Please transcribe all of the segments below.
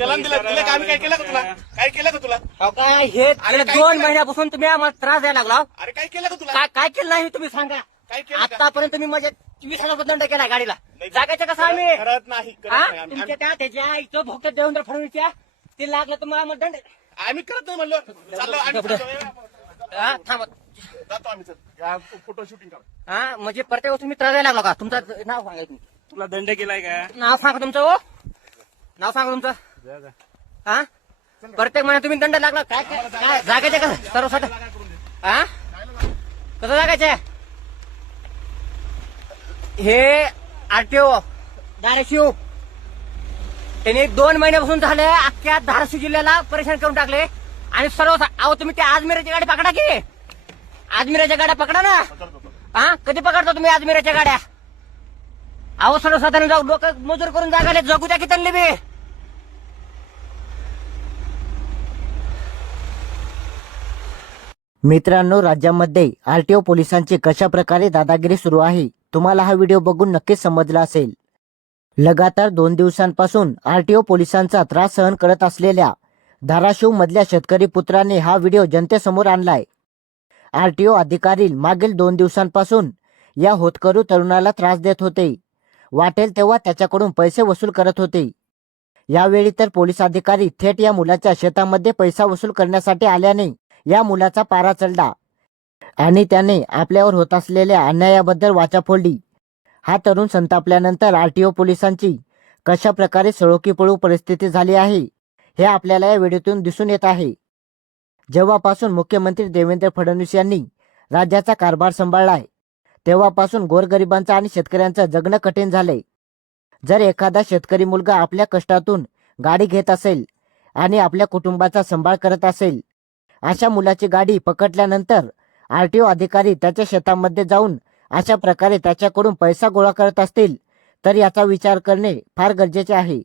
चलन दिलं दिलं का? आम्ही काय केलं का तुला? काय केलं का तुला? अहो, काय हे अरे काय दोन केलं? महिन्यापासून तुम्ही आम्हाला त्रास द्यायला लागला अरे काय केलं का तुला? काय काय केलं नाही तुम्ही सांगा. काय केलं का? आतापर्यंत तुम्ही म्हणजे वीस हजार दंड केला गाडीला. नाही, जागायचं कसं आम्ही? करत नाही करत हा? नाही. आम्ही- तुमच्या त्या त्याच्या इथं भोक्त देवेंद्र फडणवीसच्या. ते लागलं तुम्हाला मग दंड. आम्ही करत नाही म्हणलो. चाललो आम्ही. चाललो. हा, थांबा. जातो आम्ही चल. या फोटो शूटिंग करा. हा? म्हणजे प्रत्येक तुम्ही त्रास द्यायला लागला का? तुमचं नाव सांगा तुम्ही. तुला दंड केलाय का? नाव सांगा तुमचं हो. नाव सांगा तुमचं. हा? प्रत्येक महिन्यात तुम्ही दंड लागला. काय काय काय का? सर्वसाठी हा? कसं जागायचं? हे आरटीओ धाराशिव. त्यांनी दोन महिन्यापासून झाले अख्ख्या धाराशिव जिल्ह्याला परेशान करून टाकले. आणि सर्व अहो तुम्ही त्या आजमिराच्या गाडी पकडा की. आजमिराच्या गाड्या पकडा ना. हा? कधी पकडता तुम्ही आजमिराच्या गाड्या? अहो सर्वसाधारण जाऊ लोक मजूर करून जागाले जगू द्या की त्यांनी बी. मित्रांनो राज्यामध्ये आर टी ओ पोलिसांची कशा प्रकारे दादागिरी सुरू आहे तुम्हाला हा व्हिडिओ बघून नक्कीच समजला असेल. लगातार दोन दिवसांपासून आर टी ओ पोलिसांचा त्रास सहन करत असलेल्या धाराशिव मधल्या शेतकरी पुत्राने हा व्हिडिओ जनतेसमोर आणलाय. ओ अधिकारी मागील दोन दिवसांपासून या होतकरू तरुणाला त्रास देत होते. वाटेल तेव्हा त्याच्याकडून पैसे वसूल करत होते. यावेळी तर पोलीस अधिकारी थेट या मुलाच्या शेतामध्ये पैसा वसूल करण्यासाठी आल्याने या मुलाचा पारा चढला आणि त्याने आपल्यावर होत असलेल्या अन्यायाबद्दल वाचा फोडली. हा तरुण संतापल्यानंतर आरटीओ पोलिसांची कशा प्रकारे सळोकी पळू परिस्थिती झाली आहे हे आपल्याला या व्हिडिओतून दिसून येत आहे. जेव्हापासून मुख्यमंत्री देवेंद्र फडणवीस यांनी राज्याचा कारभार सांभाळलाय तेव्हापासून गोरगरिबांचं आणि शेतकऱ्यांचं जगणं कठीण झालंय. जर एखादा शेतकरी मुलगा आपल्या कष्टातून गाडी घेत असेल आणि आपल्या कुटुंबाचा सांभाळ करत असेल अशा मुलाची गाडी पकडल्यानंतर आर टी ओ अधिकारी त्याच्या शेतामध्ये जाऊन अशा प्रकारे त्याच्याकडून पैसा गोळा करत असतील तर याचा विचार करणे फार गरजेचे आहे.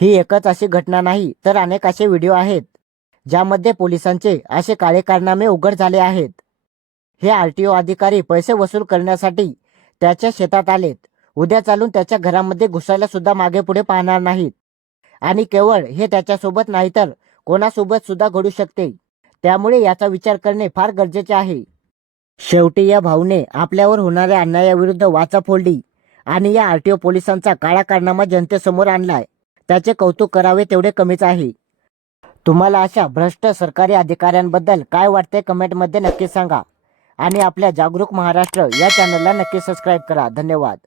ही एकच अशी घटना नाही तर अनेक असे व्हिडिओ आहेत ज्यामध्ये पोलिसांचे असे काळे कारनामे उघड झाले आहेत. हे आर टी ओ अधिकारी पैसे वसूल करण्यासाठी त्याच्या शेतात आलेत उद्या चालून त्याच्या घरामध्ये घुसायला सुद्धा मागे पुढे पाहणार नाहीत. आणि केवळ हे त्याच्यासोबत नाही तर कोणासोबत सुद्धा घडू शकते. त्यामुळे याचा विचार करणे फार गरजेचे आहे. शेवटी या भाऊने आपल्यावर होणाऱ्या अन्यायाविरुद्ध वाचा फोडली आणि या आरटीओ पोलिसांचा काळा कारनामा जनतेसमोर आणलाय. त्याचे कौतुक करावे तेवढे कमीच आहे. तुम्हाला अशा भ्रष्ट सरकारी अधिकाऱ्यांबद्दल काय वाटते कमेंटमध्ये नक्की सांगा. आणि आपल्या जागरूक महाराष्ट्र या चॅनलला नक्की सबस्क्राईब करा. धन्यवाद.